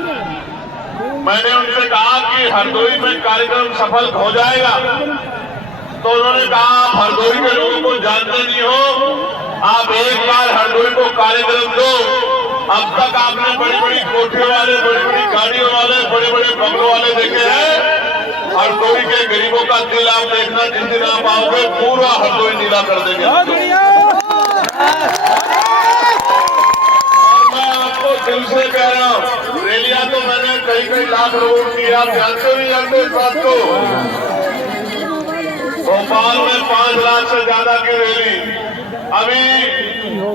मैंने उनसे कहा कि हरदोई में कार्यक्रम सफल हो जाएगा, तो उन्होंने कहा आप हरदोई के लोगों को जानते नहीं हो, आप एक बार हरदोई को कार्यक्रम दो। अब तक आपने बड़ी बड़ी कोठियों वाले, बड़ी बड़ी गाड़ियों वाले, बड़े बड़े बंगलों वाले देखे हैं। हरदोई के गरीबों का दिल आप देखना, जिस दिन आप आओगे पूरा हरदोई नीला कर देंगे। दिल से कह रहा हूँ, रैलियां तो मैंने कई लाख लोगों की, आप जानते नहीं जानते इस बात को। भोपाल में 5 लाख से ज्यादा की रैली, अभी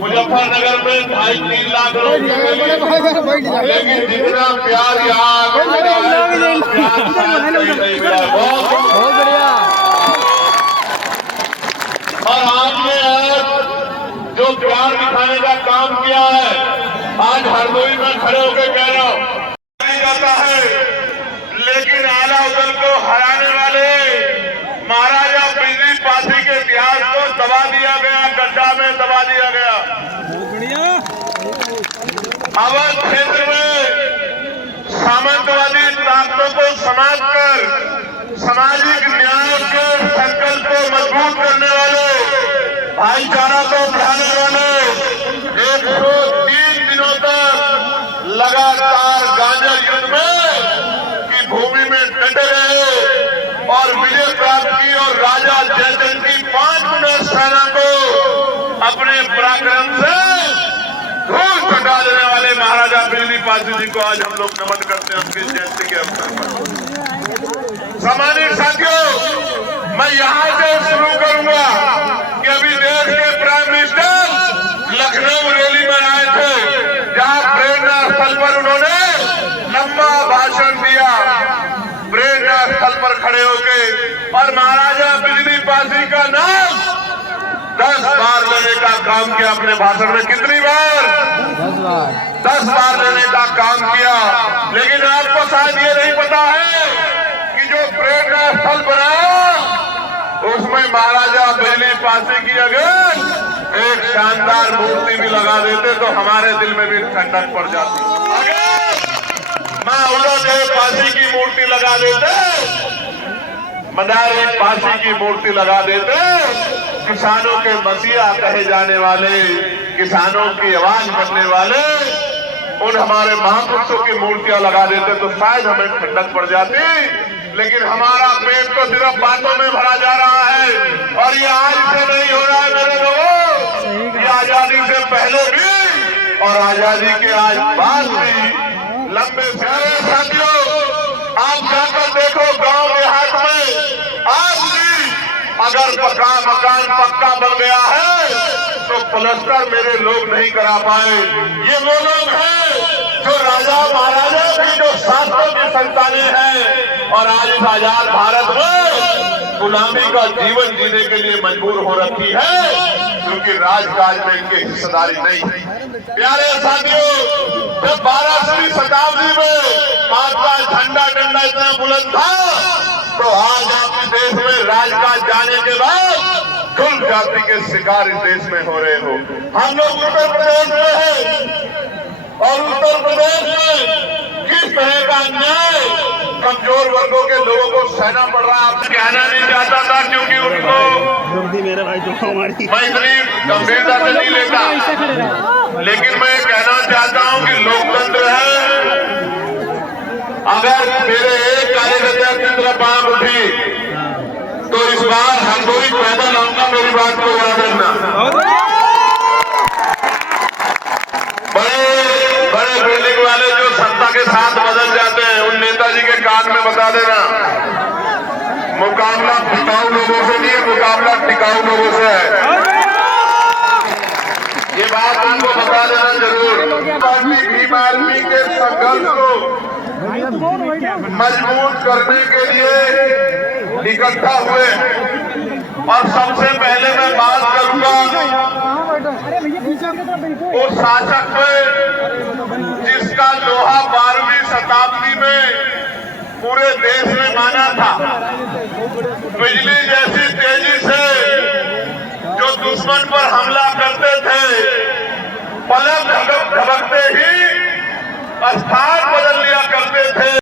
मुजफ्फरनगर में 2.5-3 लाख लोगों की रैली, लेकिन जितना प्यार यहाँ नहीं मिला। बहुत बढ़िया। और आपने जो प्यार दिखाने का काम किया है, आज हरदोई में खड़े होकर कह रहा हूँ, नहीं जाता है, लेकिन आला उदल को हराने वाले महाराजा बिजली पासी के इतिहास को दबा दिया गया, गड्ढा में दबा दिया गया। अवध क्षेत्र में सामंतवादी ताकतों को समाप्त कर सामाजिक न्याय के संकल्प को मजबूत करने वाले, भाईचारा को बढ़ाने वाले 103 दिनों तक लगातार गांजा युद्ध में की भूमि में डटे रहे और विजय प्राप्त की, और राजा जयचंद की 5 गुना सेना को अपने पराक्रम से धूल छटा देने वाले महाराजा बिजली पासी जी को आज हम लोग नमन करते हैं उनकी जयंती के अवसर पर। सम्मानित साथियों, मैं यहाँ से शुरू करूंगा कि अभी देश के प्राइम मिनिस्टर लखनऊ रैली में आए थे, जहाँ प्रेरणा स्थल पर उन्होंने लंबा भाषण दिया। प्रेरणा स्थल पर खड़े होके और महाराजा बिजली पासी का नाम 10 बार लेने का काम किया अपने भाषण में। कितनी बार? 10 बार लेने का काम किया। लेकिन आपको शायद ये नहीं पता है कि जो प्रेरणा स्थल बनाया उसमें महाराजा बिजली पासी की अगर एक शानदार मूर्ति भी लगा देते तो हमारे दिल में भी ठंडक पड़ जाती। अगर माउलादेव पासी की मूर्ति लगा देते, मदारी पासी की मूर्ति लगा देते, किसानों के मसीहा कहे जाने वाले, किसानों की आवाज बनने वाले उन हमारे महापुरुषों की मूर्तियां लगा देते तो शायद हमें ठंडक पड़ जाती। लेकिन हमारा पेट तो सिर्फ बातों में भरा जा रहा है, और ये आज से नहीं हो रहा है मेरे लोगों, ये आजादी से पहले भी और आजादी के आज बाद भी लंबे प्यारे साथियों, आप जाकर देखो गांव देहात में आज भी अगर मकान पक्का बन गया है तो प्लस्तर मेरे लोग नहीं करा पाए। ये वो लोग हैं जो राजा महाराजा की जो शास्त्रों की संतानें हैं और आज इस आजाद भारत में गुलामी का जीवन जीने के लिए मजबूर हो रखी है, क्योंकि राजकाज में इनकी हिस्सेदारी नहीं है। प्यारे साथियों, जब 12वीं शताब्दी में आपका झंडा डंडा इतना बुलंद था, तो आज आपके देश में राजकाज जाने के बाद कुल जाति के शिकार इस देश में हो रहे हो। हम लोग उत्तर प्रदेश में हैं और उत्तर प्रदेश में किस तरह का अन्याय कमजोर वर्गों के लोगों को सहना पड़ रहा है आपसे कहना नहीं चाहता था, क्योंकि उनको मेरे भाई मैं इतनी गंभीरता से नहीं लेता। लेकिन मैं कहना चाहता हूं कि लोकतंत्र है, अगर मेरे एक कार्यकर्ता की तरफ बात उठी तो इस बार हरदोई पैदल आऊंगा, मेरी बात को याद रखना। बड़े बिल्डिंग वाले जो सत्ता के साथ बदल जाते हैं उन नेताजी के कान में बता देना, मुकाबला टिकाऊ लोगों से नहीं, मुकाबला टिकाऊ लोगों से है। ये बात उनको बता देना जरूर। पार्टी भीम आर्मी के संघर्ष को मजबूत करने के लिए इकट्ठा हुए, और सबसे पहले मैं बात करूंगा उस शासक पे जिसका लोहा 12वीं शताब्दी में पूरे देश में माना था। बिजली जैसी तेजी से जो दुश्मन पर हमला करते थे, पलक झपकते ही स्थान बदल लिया करते थे।